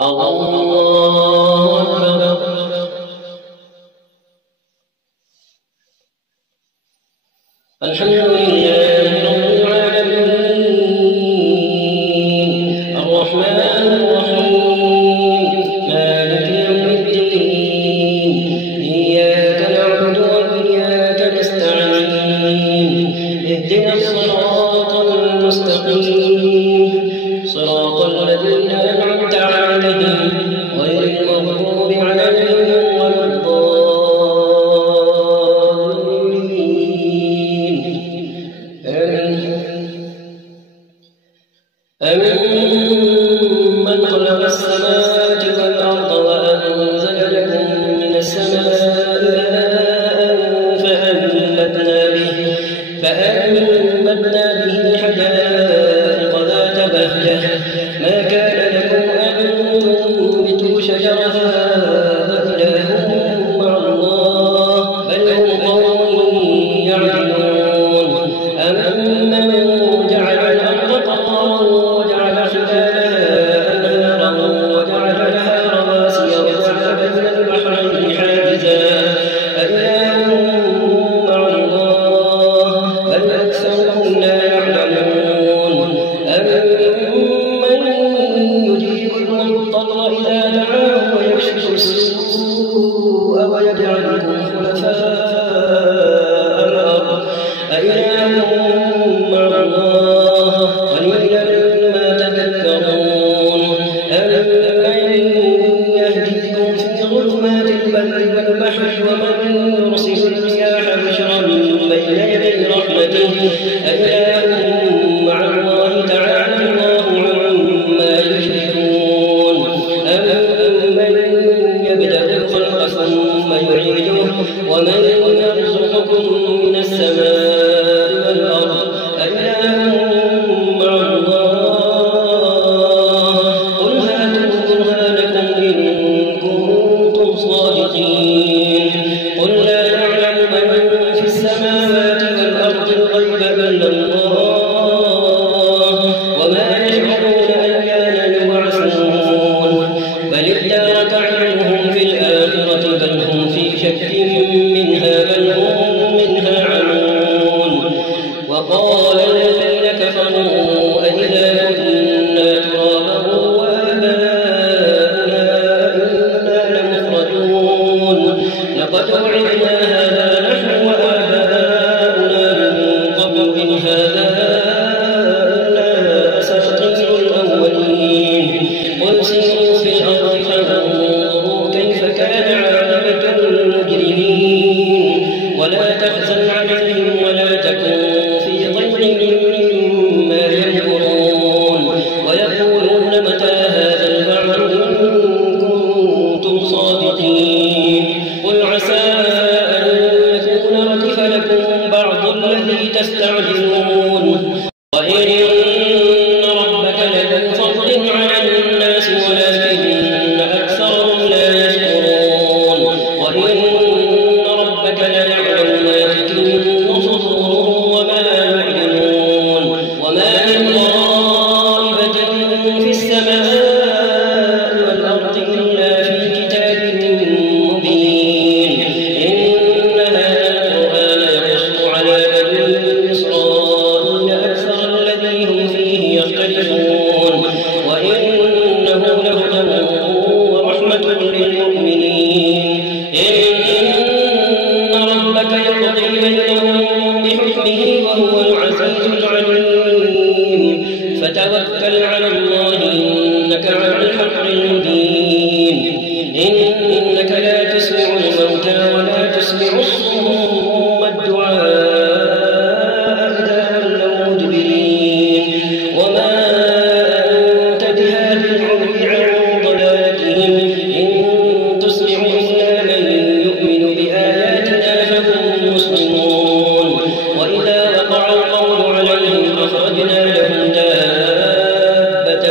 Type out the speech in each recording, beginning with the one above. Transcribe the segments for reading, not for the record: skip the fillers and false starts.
الله أكبر. الحمد لله رب العالمين الرحمن الرحيم مالك يوم الدين إياك نعبد وإياك نستعين اهدنا الصراط المستقيم صراط الذين أنعمت عليهم غير المغضوب عليهم ولا الضالين. أمن خلق السماوات والأرض وأنزل لكم من السماء فأنبتنا به حدائق ذات بهجة ما كان لكم أن تنبتوا شجرها أإله مع الله بل هم قوم يعدلون. أمن جعل الأرض قرارا وجعل خلالها أنهارا وجعل لها رواسي وجعل بين البحرين حاجزا أإله مع الله بل أكثرهم لا يعلمون. أمن يجيب المضطر إذا دعاه ويكشف السوء ويجعلكم خلفاء الأرض أإله مع الله قليلا ما تذكرون. أمن يهديكم في ظلمات البر والبحر ومن يرسل الرياح بشرا بين يدي رحمته أإله مع الله تعالى الله عما يشركون. أمن يبدأ الخلق ثم يعيده ومن يرزقكم من السماء والأرض أإله مع الله قل هاتوا برهانكم إن كنتم صادقين. قل لا يعلم من في السماوات والأرض الغيب إلا الله وما يشعرون أيان يبعثون بل ادارك علمهم في الآخرة بل هم في شك منها بل هم منها عمون. وقال الذين كفروا أإذا كنا ترابا وآباؤنا إنا لمخرجون لقد وعدنا هذا نحن وآباؤنا من قبل إن هذا إلا أساطير الأولين. قل سيروا في الأرض فانظروا كيف كان عاقبة المجرمين ولا تحزن عليهم ولا تكن في ضيق مما يمكرون ويقولون متى هذا الوعد إن كنتم صادقين. قل عسى أن يكون ردف لكم بعض الذي تستعجلون وإن ربك لذو فضل على الناس ولكن أكثرهم لا يشكرون. وإن ربك ليعلم ما تكن صدورهم وما يعلنون وما من غائبة في السماء والأرض إلا في كتاب مبين. إن هذا القرآن يقص على بني إسرائيل أكثر الذي هم فيه يختلفون وإنه لهدى ورحمة للمؤمنين. إن ربك يقضي بينهم بحكمه وهو العزيز العليم. فتوكل على الله إنك على الحق المبين. إنك لا تسمع الموتى ولا تسمع الصم الدعاء إذا ولوا مدبرين وما أنت بهاد العمي عن ضلالتهم إن تسمع إلا من يؤمن بآياتنا فهم مسلمون. وإذا وقع القول عليهم أخرجنا لهم دابة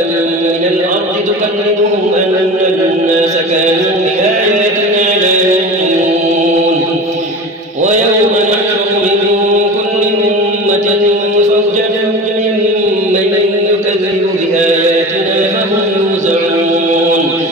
من الأرض تكلمهم أن الناس كانوا بآياتنا لا يؤمنون. ويوم نحشر من كل أمة فوجا ممن يكذب بآياتنا فهم يوزعون.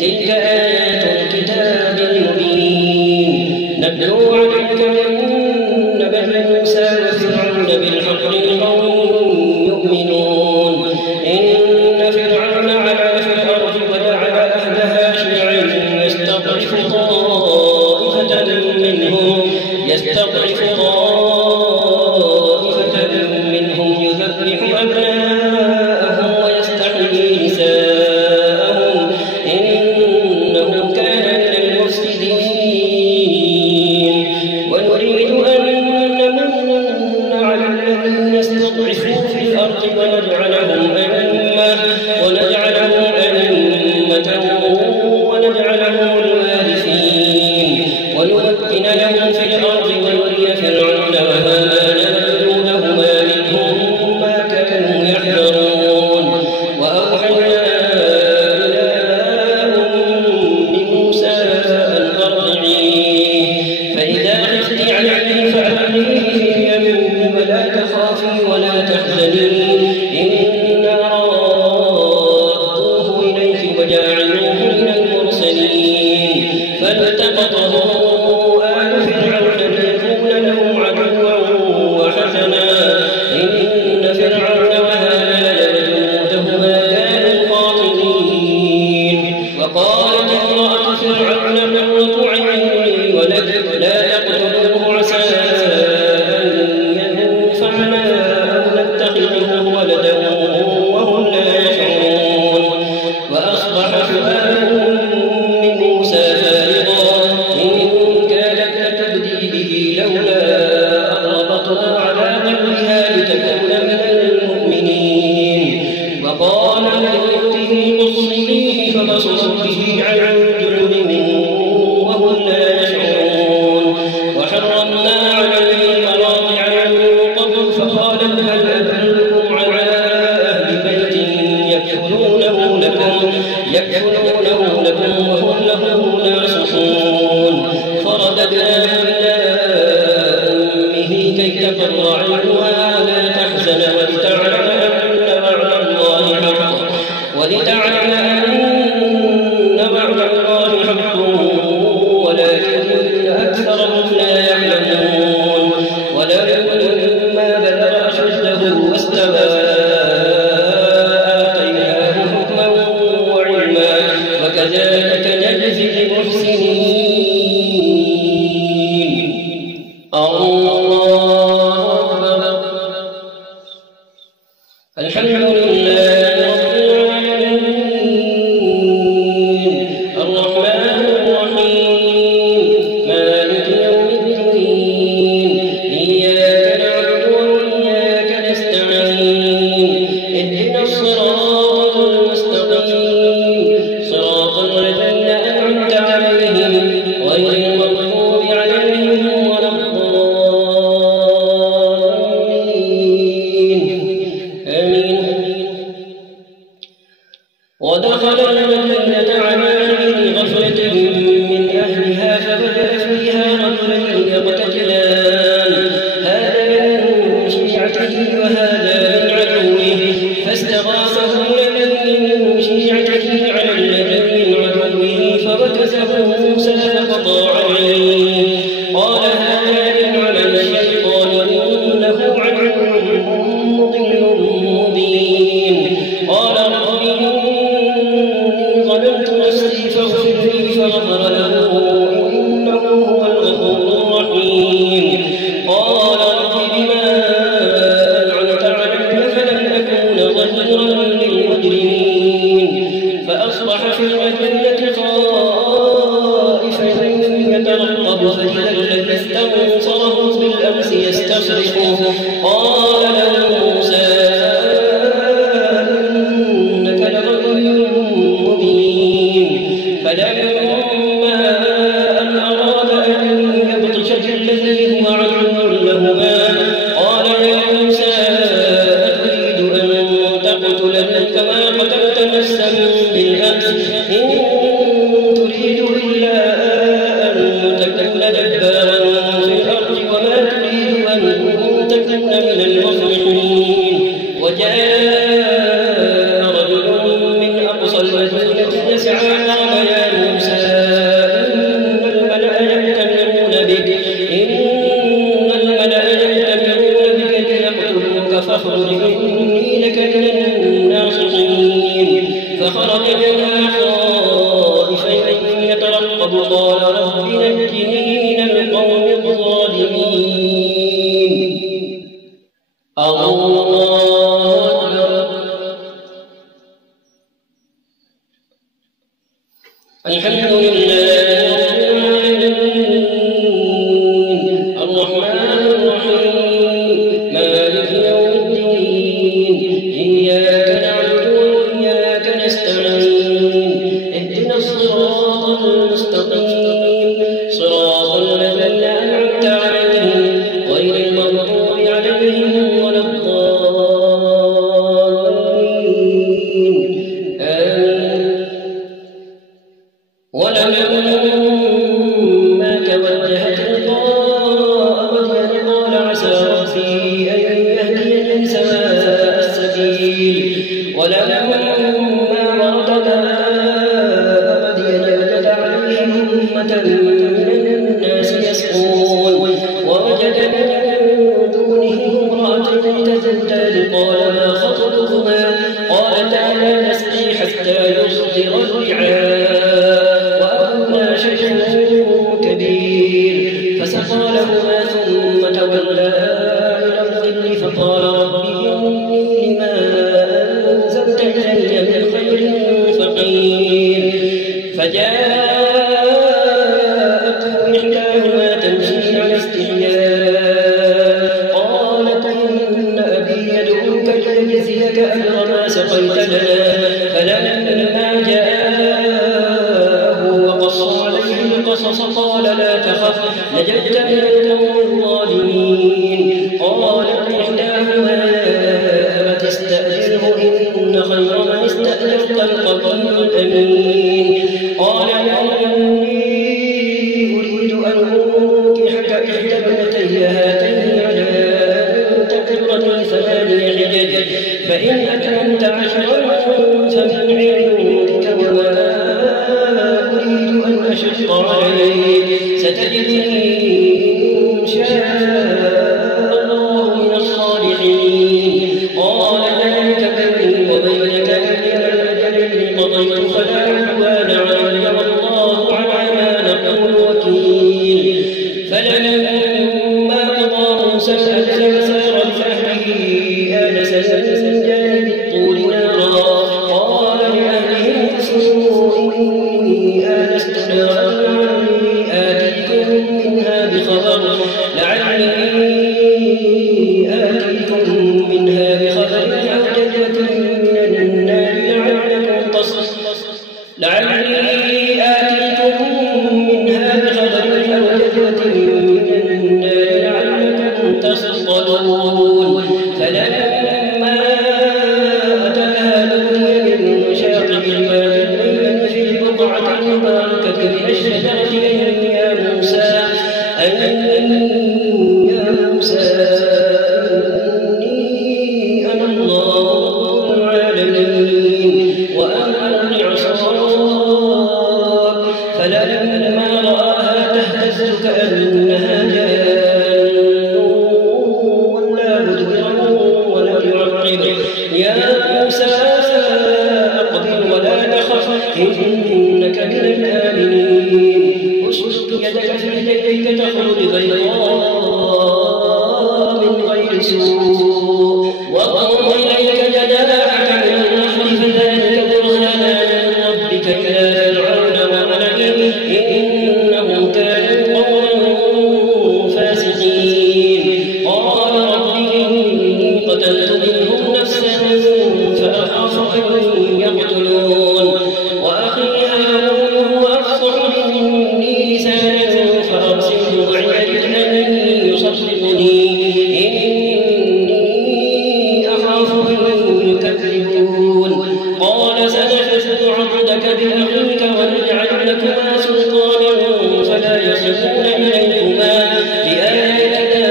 تلك آيات الكتاب المبين نتلو عليك من نبأ موسى وفرعون بالحق لقوم يؤمنون إن فرعون علا في الأرض وجعل أهلها شيعا يستضعف طائفة منهم يذبح أبناءهم ويستحيي نساءهم إنه كان من المفسدين ونريد أن نمن على الذين استضعفوا في الأرض ونجعلهم أئمة ونجعلهم الوارثين ونمكن لهم في الأرض ونري فرعون وهامان وجنودهما منهم ما كانوا يحذرون وأوحينا إلى أم موسى أن أرضعيه فإذا خفت عليه فألقيه في اليم ولا تخافي ولا تحزني إنا رادوه إليك وجاعلوه من المرسلين فالتقطه آل فرعون ليكون لهم عدوا وحزنا إن فرعون وهامان وجنودهما كانوا خاطئين وقالت امرأة فرعون قرة عين لي ولد لا تقتلوه عسى أن ينفعنا أو نتخذه ولدا وهم لا يشعرون وأصبح فؤاد أم موسى فارغا إن كادت لتبدي به لولا أربطنا على قلبها لتكون من المؤمنين وقال لأخته قصيه فبصرت به عن جنب وهم لا يشعرون وحرمنا عليه المراضع من قبل فقالت هل أدلكم على أهل بيت يكفلونه لكم وهم له ناصحون فرددناه إلى أمه كي تقر عينها ولا تحزن ولتعلم أن وعد الله حق ولكن أكثرهم لا يعلمون ولما بلغ أشده واستوى آتيناه حكما وعلما وكذلك نجزي المحسنين الله أكبر الحمد لله رب العالمين الرحمن الرحيم مالك يوم الدين إياك نعبد وإياك نستعين اهدنا الصراط المستقيم صراط الذين أنعمت عليهم غير المغضوب عليهم ولا الضالين آمين ودخل المدينة على حين غفلة من أهلها فوجد فيها رجلين يقتتلان هذا من شيعته وهذا من عدوه فاستغاثه الذي من شيعته على الذي من عدوه فوكزه موسى فقضى عليه قال هذا من عمل الشيطان إنه عدو مضل مبين قال رب ظلمت نفسي فاغفر لي فغفر له إنه هو الغفور الرحيم قال رب بما أنعمت علي فلن أكون ظهيرا للمجرمين فأصبح في المدينة خائفا يترقب فإذا الذي استنصره بالأمس يستصرخه قال له موسى إنك لغوي مبين فلما أن أراد أن يبطش بالذي هو عدو لهما قال يا موسى أتريد أن تقتلني كما قتلت نفسا بالأمس إن تريد إلا أن تكون جبارا في الأرض وما تريد أن تكون من الحمد لله رب العالمين الرحمن الرحيم مالك يوم الدين إياك نعبد وإياك نستعين اهدنا الصراط المستقيم صراط الذين أنعمت عليهم غير المغضوب عليهم ولا الضالين آمين. ولما توجه تلقاء مدين قال عسى ربي أن يهديني سواء السبيل ولما ورد ماء مدين وجد عليه أمة من الناس يسقون ووجد من دونهم امرأتين تذودان قال ما خطبكما قالتا لا نسقي حتى يصدر الرعاء كبير فسقى لهما ثم تولى إلى الظل فقال رب إني لما أنزلت إلي من خير فقير فجاءته إحداهما تمشي على استحياء قالت إن أبي يدعوك ليجزيك أجر ما سقيت لنا فلما جاءه وقص عليه القصص قال لا تخف نجوت من القوم الظالمين قالت إحداهما يا أبت استأجره إن خير من استأجرت القوي الأمين قال إني أريد أن أنكحك إحدى ابنتي هاتين على أن تأجرني 8 حجج فإن أتممت 10 فمن عندك وما أريد أن أشق عليك ستجدني إن شاء الله من الصالحين قال ذلك بيني وبينك إلا الأجل قضيت فلا عدوان علي والله على ما نقول وكيل فلما قضى موسى الأجل وسار بأهله آنس من جانب الطور نارا قال لأهلهم اسكنوا إني آنست نارا آتيكم منها بخبر لعلي أو جنة من النار لعلكم تصطلون فلما أتاها نودي من شاطئ الوادي الأيمن في البقعة المباركة من الشجرة يا موسى إني أنا الله العالمين وأن عصاك فلما رآها تهتز كأنها جان ولا مدبرا ولم يعقب يا موسى أقبل ولا تخف إنك من الآمنين أسلك يدك في يديك تخرج بيضاء من غير سوء واضم إليك جناحك من الرحم فذلك برهان من ربك إلى فرعون وملئه إنهم كانوا قوما فاسقين قال رب إني قتلت منهم نفسا فأخاف أن يقتلون وأخي هارون هو أفصح مني لسانا فأرسله معي أن يصدقني إني أخاف أن يكذبون قال سنحفظ عبدك بأخيك ونجعل لكما سلطانا فلا يصلون إليكما بآياتنا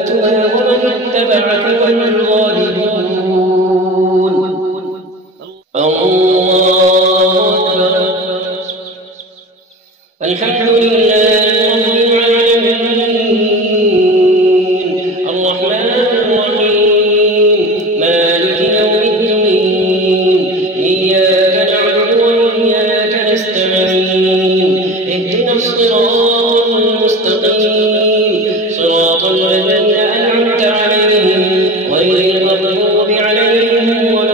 أنتما ومن اتبعكما الغالبون الله أكبر الحمد لله رب العالمين الرحمن الرحيم مالك يوم الدين إياك نعبد وإياك نستعين اهدنا الصراط المستقيم صراط الذين أنعمت عليهم غير المغضوب عليهم ولا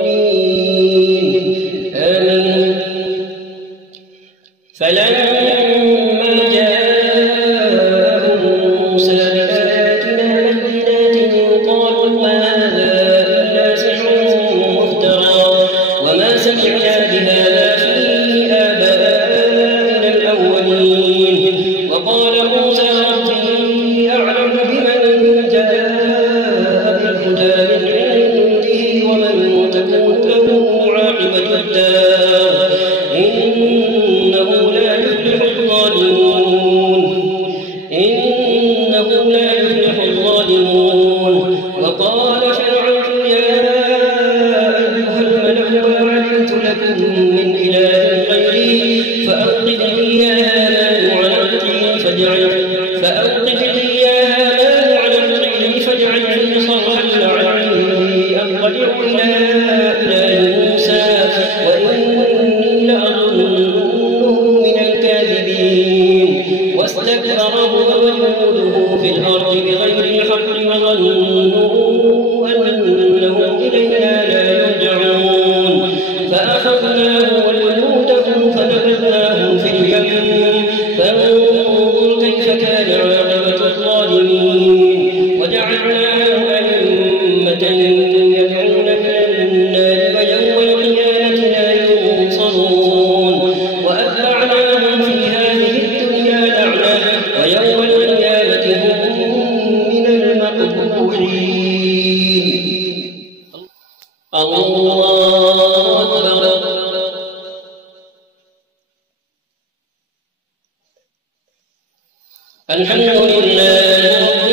الضالين وقال موسى ربي أعلم بمن جاء بالهدى من عنده ومن تكون له عاقبة الدار إنه لا يفلح الظالمون وقال فرعون يا أيها الملأ ما علمت لكم من إله غيري فأوقد لي يا هامان على الطين فاجعل لي صرحا لعلي أطلع إلى إله موسى وإني لأظنه من الكاذبين واستكبر هو وجنوده في الأرض بغير الحق وظنوا أنهم إلينا لا يرجعون فأخذناه وجنوده فنبذناهم في اليم فانظر كيف كان عاقبة الظالمين وجعلناهم أئمة يدعون إلى النار ويوم القيامة لا ينصرون وأتبعناهم في هذه الدنيا لعنة ويوم القيامة هم من المقبوحين. الله أكبر. الحمد لله رب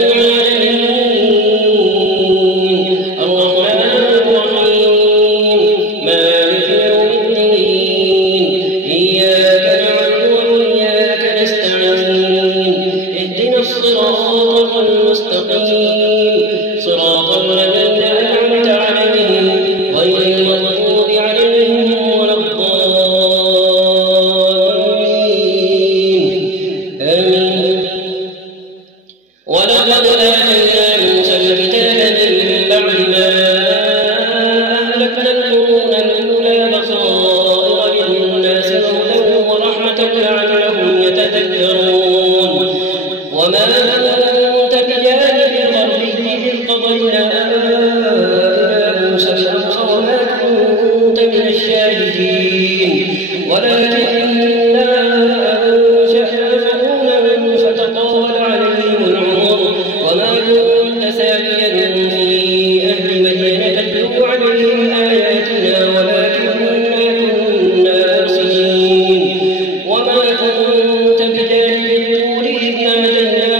العالمين الرحمن الرحيم مالك يوم الدين إياك نعبد وإياك نستعين اهدنا الصراط المستقيم صراط الذين أنعمت عليهم غير المغضوب عليهم ولا الضالين آمين. ولقد آتينا موسى الكتاب من بعد ما أهلكنا القرون الأولى بصائر للناس وهدى ورحمة لعلهم يتذكرون وما كنت بجانب الغربي إذ قضينا إلى موسى الأمر وما كنت من الشاهدين ولكننا أنشأنا قرونا فتطاول عليهم العمر وما كنت ثانيا في أهل مدين تتلو عليهم آياتنا ولكننا كنا مرسلين وما كنت بجانب الطور إذ نادينا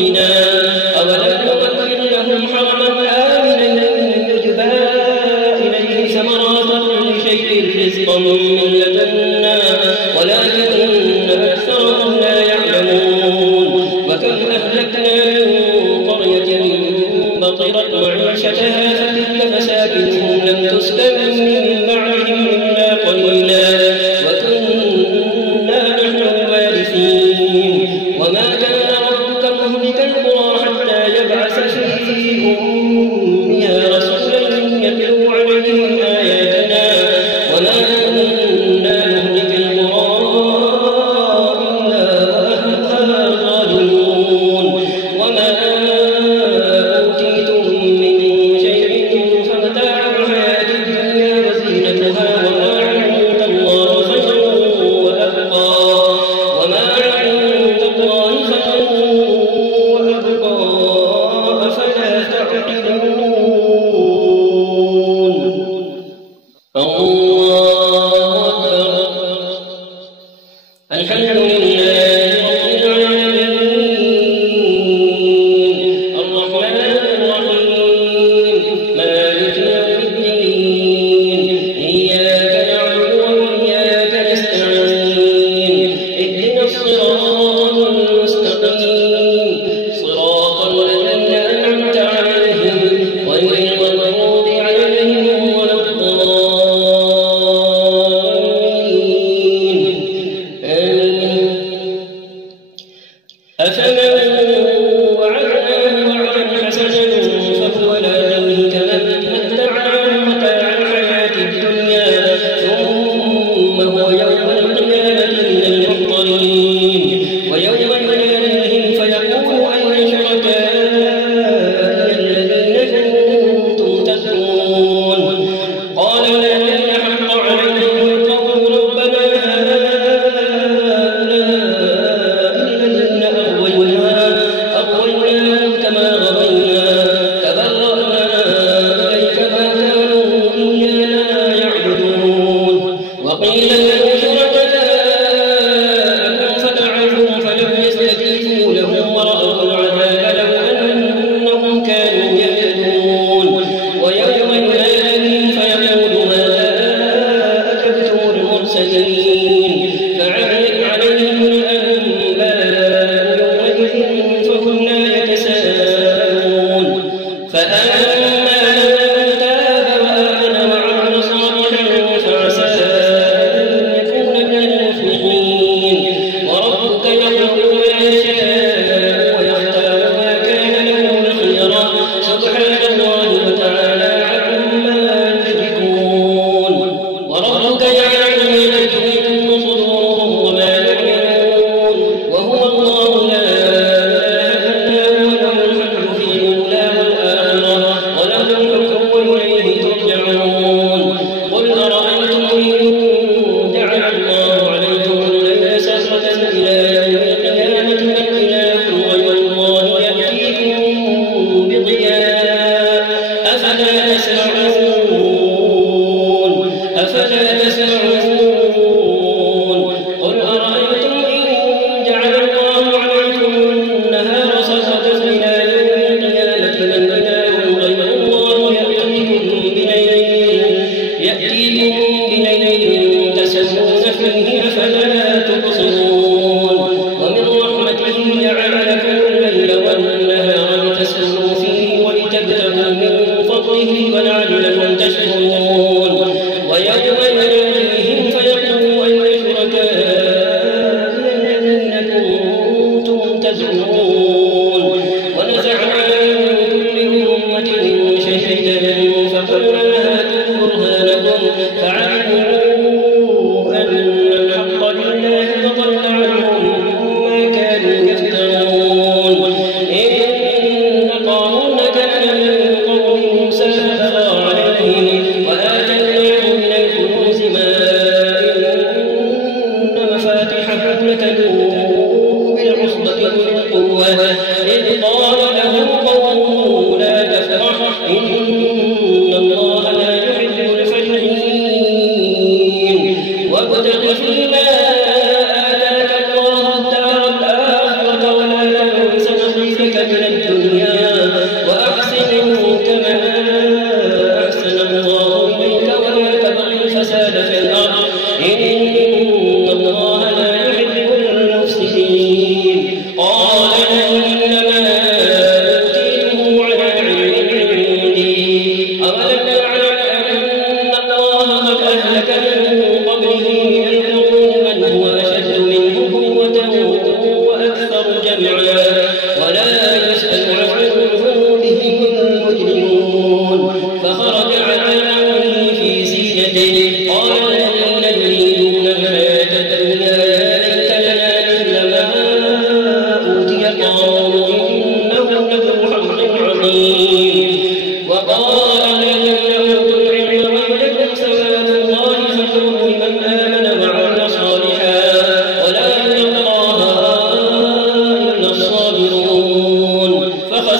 أمرنا أولم نمكن لهم حرما آمنا يجبى إليه ثمرات كل شيء رزقا من لدنا ولكن أكثرهم لا يعلمون وكم أهلكنا من قرية بطرت معيشتها فتلك مساكنهم لم تسكن من بعدهم إلا قليلا وكنا نحن الوارثين وما كان ربك مهلك القرى حتى يبعث في أمها رسولا يتلو عليهم آياتنا وما كنا مهلك القرى إلا وأهلها ظالمون وما أوتيتم من شيء فمتاع الحياة الدنيا وزينتها وما عند الله خير وأبقى أفلا تعقلون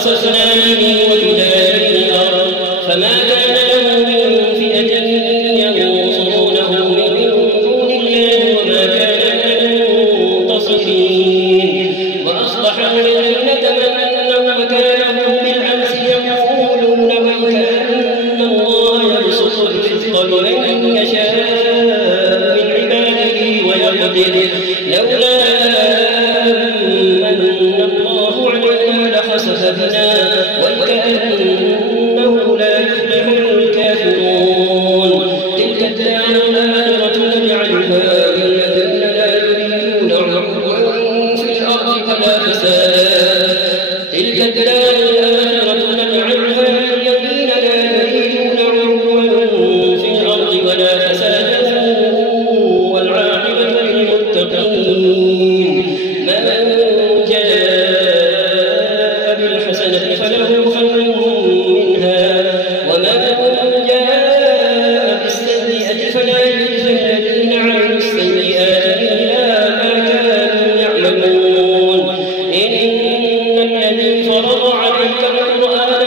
فخسفنا به وبداره الأرض فما كان له من فئة ينصرونه من دون الله وما كان من المنتصرين وأصبح الذين تمنوا مكانه بالأمس يقولون وكأن الله يبسط الرزق لمن يشاء من عباده ويقدر لولا من الله علينا لخسف بنا وكأنه لا يفلح الكافرون تلك الدار الآخرة نجعلها للذين لا يريدون علوا في الأرض ولا فسادا تلك الدار الآخرة نجعلها للذين لا يريدون علوا في الأرض ولا فسادا والعاقبة للمتقين من جاء بالحسنة فله خير منها ومن جاء بالسيئة فلا يجزى الذين عملوا السيئات إلا ما كانوا يعملون إن الذي فرض عليك القرآن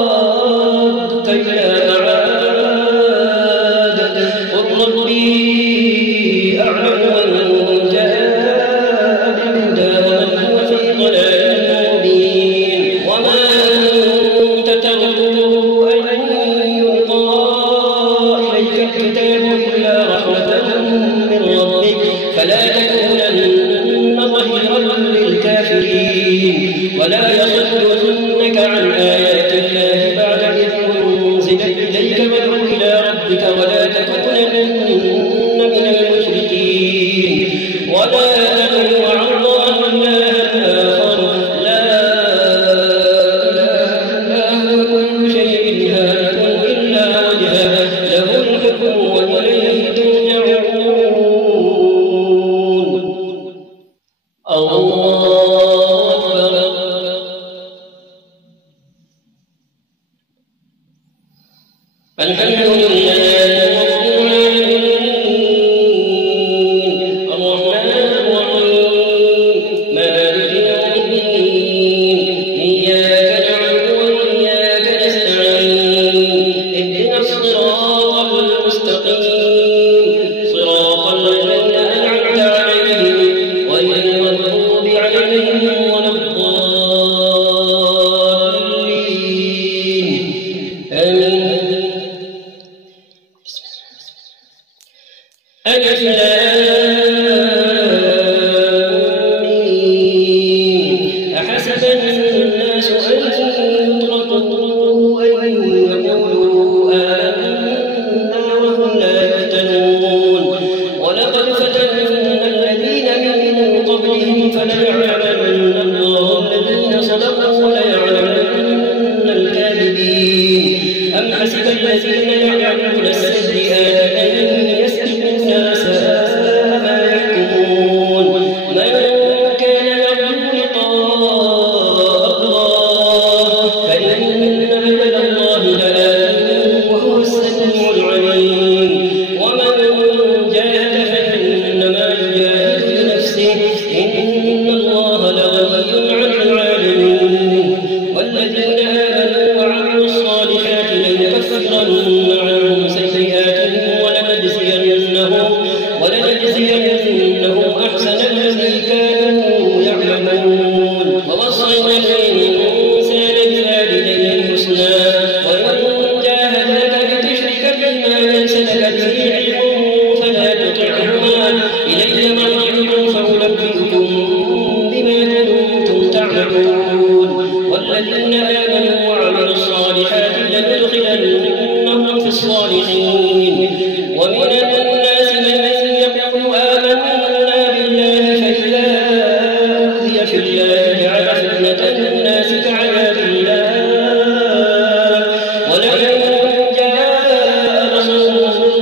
لرادك إلى معاد قل ربي أعلم من جاء بالهدى ومن هو في ضلال مبين وما أنت ترجو أن يلقى إليك الكتاب إلا رحمة من ربك فلا تكونن ظهيرا للكافرين ولا يصدنك عن آيات الله بعد إذ أنزلت إليك وادع إلى ربك ولا تكونن من المشركين ولا تدع مع الله إلها آخر لا إله إلا هو كل شيء هالك إلا وجهه له الحكم وإليه ترجعون الله أكبر الحمد لله رب العالمين الرحمن الرحيم مالك يوم الدين إياك نعبد وإياك نستعين اهدنا الصراط المستقيم صراط الذين أنعمت عليهم غير المغضوب عليهم ولا الضالين آمين ألف لام ميم أحسب الناس أن يتركوا أن يقولوا آمنا وهم لا يفتنون ولقد فتنا الذين من قبلهم فليعلمن الله الذين صدقوا وليعلمن الكاذبين أم حسب الذين يعملون السيئات أن يسبقونا ساء ما يحكمون من كان يرجو لقاء الله فإن أجل الله لآت وهو السميع العليم ومن جاهد فإنما يجاهد لنفسه إن الله لغني عن العالمين والذين آمنوا وعملوا الصالحات لنكفرن عنهم سيئاتهم ولنجزينهم أحسن الذي كانوا يعملون ووصينا الإنسان بوالديه حسنا وإن جاهداك لتشرك بما ليس لك به علم فلا تطعهما إلي مرجعكم فأنبئكم بما كنتم تعملون والذين آمنوا وعملوا الصالحات لندخلنهم في الصالحين ومن الناس من يقول آمنا بالله فإذا أوذي في الله جعل فتنة الناس كعذاب الله ولئن جاء رسول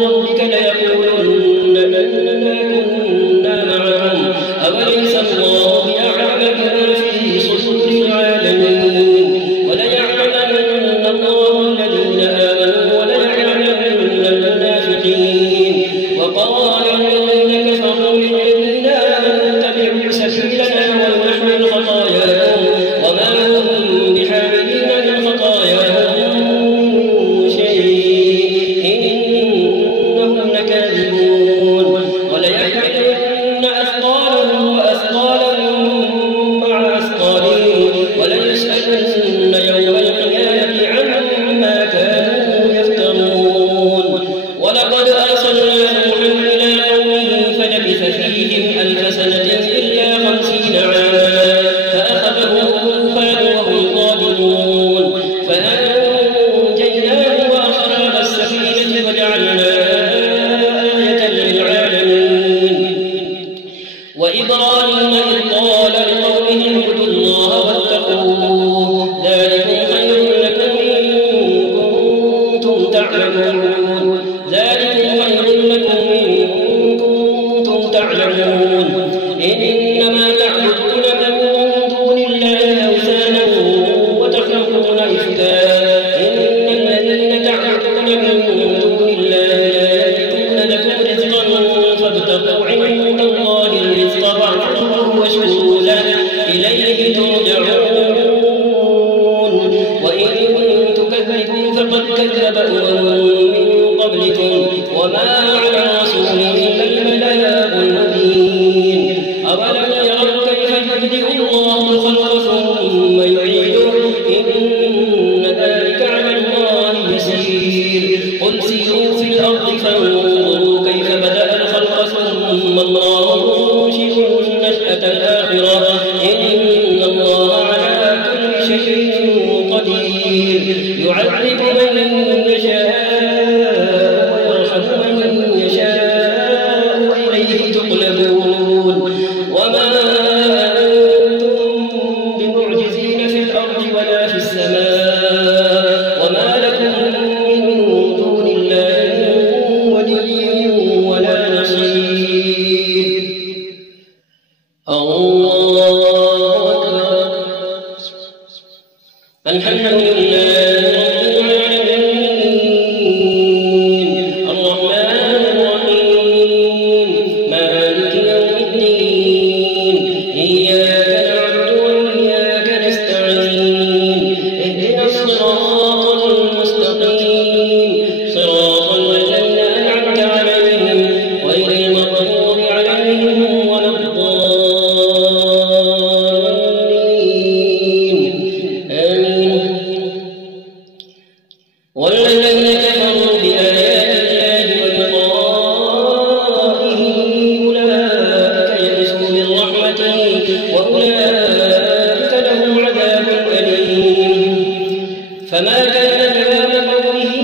من ربك ليقولن إنا كنا معكم أوليس الله بأعلم بما في صدور العالمين الحمد لله رب العالمين الرحمن الرحيم مالك يوم الدين إياك نعبد وإياك نستعين اهدنا الصراط المستقيم صراط الذين أنعمت عليهم غير المغضوب عليهم ولا الضالين آمين. والذين كفروا بآيات الله ولقائه أولئك يئسوا من رحمته وأولئك لهم عذاب أليم. فما كان جواب قومه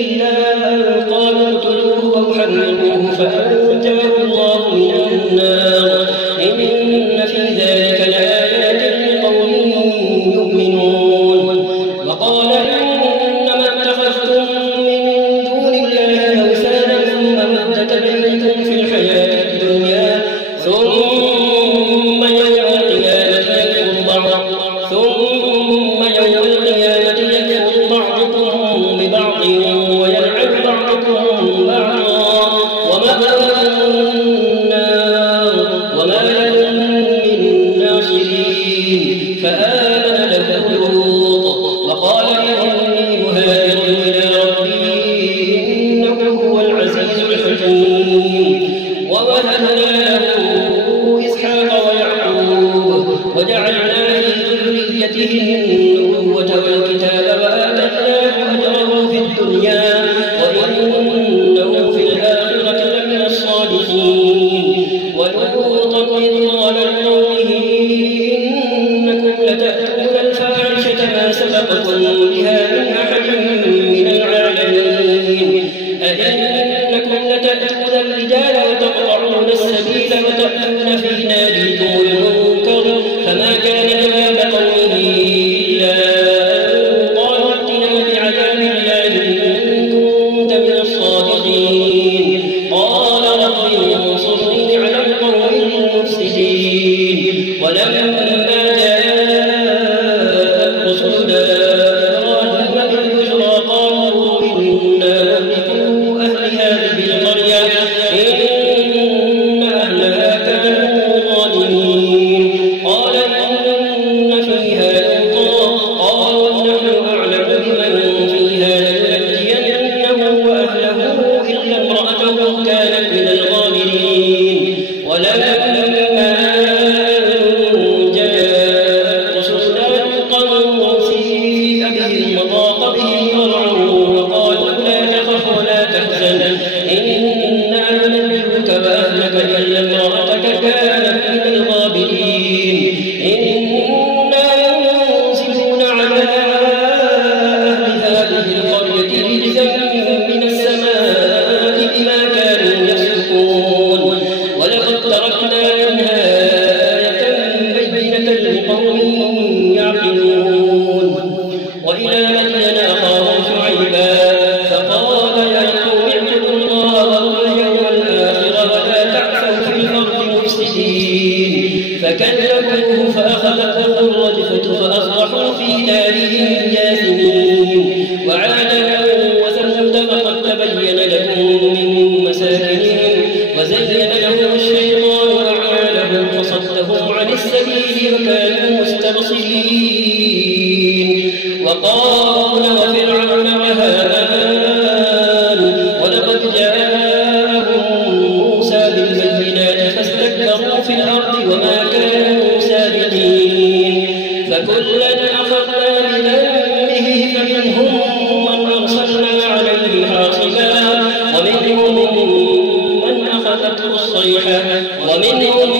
إلا أن قالوا اقتلوه أو حرقوه فأنجاه الله من النار إن في ذلك لآيات لقوم يؤمنون. وقال إنما اتخذتم من دون الله أوثانا مودة بينكم في الحياة الدنيا ثم يوم القيامة يكفر بعضكم ببعض ويلعن بعضكم بعضا ومأواكم النار وما لكم من ناصرين. فآمن له لوط وقال إني مهاجر إلى ربي إنه هو العزيز الحكيم. ووهبنا له إسحاق ويعقوب وجعلنا في ذريته النبوة والكتاب وآتيناه أجره في الدنيا وإنه في الآخرة لمن الصالحين. ولوطا إذ قال لقومه إنكم لتأتون الفاحشة ما سبقكم بها من أحد من العالمين. أئنكم لتأتون الرجال وتقطعون السبيل وتأتون في ناديكم المنكر. فما كان جواب قومه إلا أن قالوا ائتنا بعذاب الله إن كنت من الصادقين. قال رب انصرني على القوم المفسدين. ولما جاءت رسلنا إبراهيم بالبشرى قالوا إنا مهلكو أهل هذه القرية إن أهلها كانوا ظالمين. قال إن فيها لوطا قالوا نحن أعلم بمن فيها لننجينه وأهله إلا امرأته كانت من الغابرين. ولما جاءت رسلنا لوطا سيء بهم وضاق بهم ذرعا وقالوا لا تخف ولا تحزن إنا ننجيك وأهلك إلا امرأتك كانت من الغابرين. إنا منزلون على أهل هذه القرية رجزا من السماء بما كانوا يفسقون. ولقد تركنا منها آية بينة لقوم يعقلون. وإلى مدين أخاهم شعيبا فقال يا قوم اعبدوا الله واليوم الآخر ولا تعثوا في الأرض مفسدين. فكذبوه فأخذتهم الرجفة فأصبحوا في دارهم جاثمين. وعادا وثمود فقد تبين لكم من مساكنهم وزين لهم الشيطان أعمالهم فصدهم عن السبيل وكانوا مستبصرين. وقارون وفرعون وهامان ولقد جاءهم موسى بالبينات فاستكبروا في الأرض وما كانوا سابقين. فكلا أخذنا بذنبه فمنهم من أرسلنا عليه حاصبا ومنهم من أخذته الصيحة ومنهم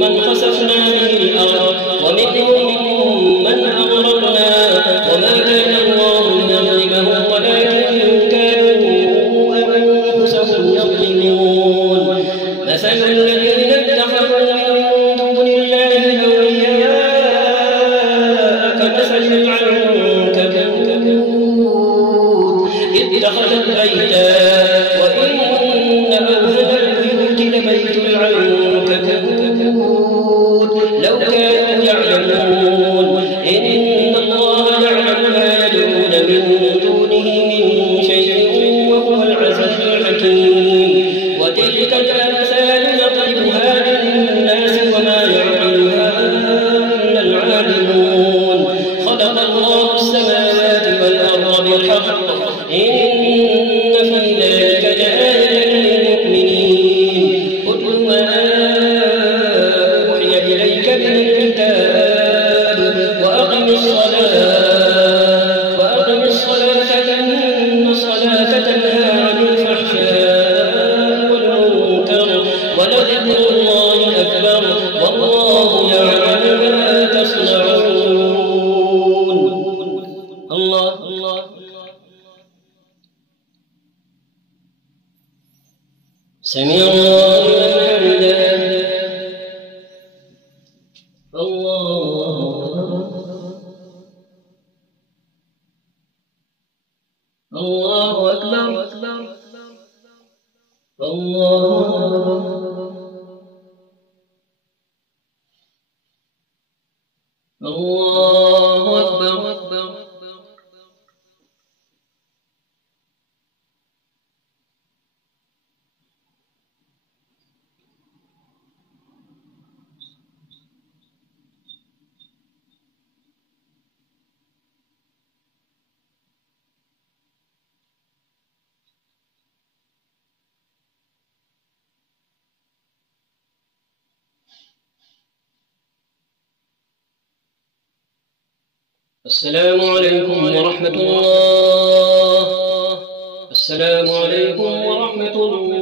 من خسفنا به الأرض ومنهم من أغرقنا وما كان الله ليظلمهم ولكن كانوا أنفسهم يظلمون. مثل الذين اتخذوا من دون الله أولياء كمثل العنكبوت اتخذت بيتا وإن أوهن البيوت لبيت سمع الله لمن حمده الله أكبر الله أكبر. السلام عليكم ورحمة الله. السلام عليكم ورحمة الله.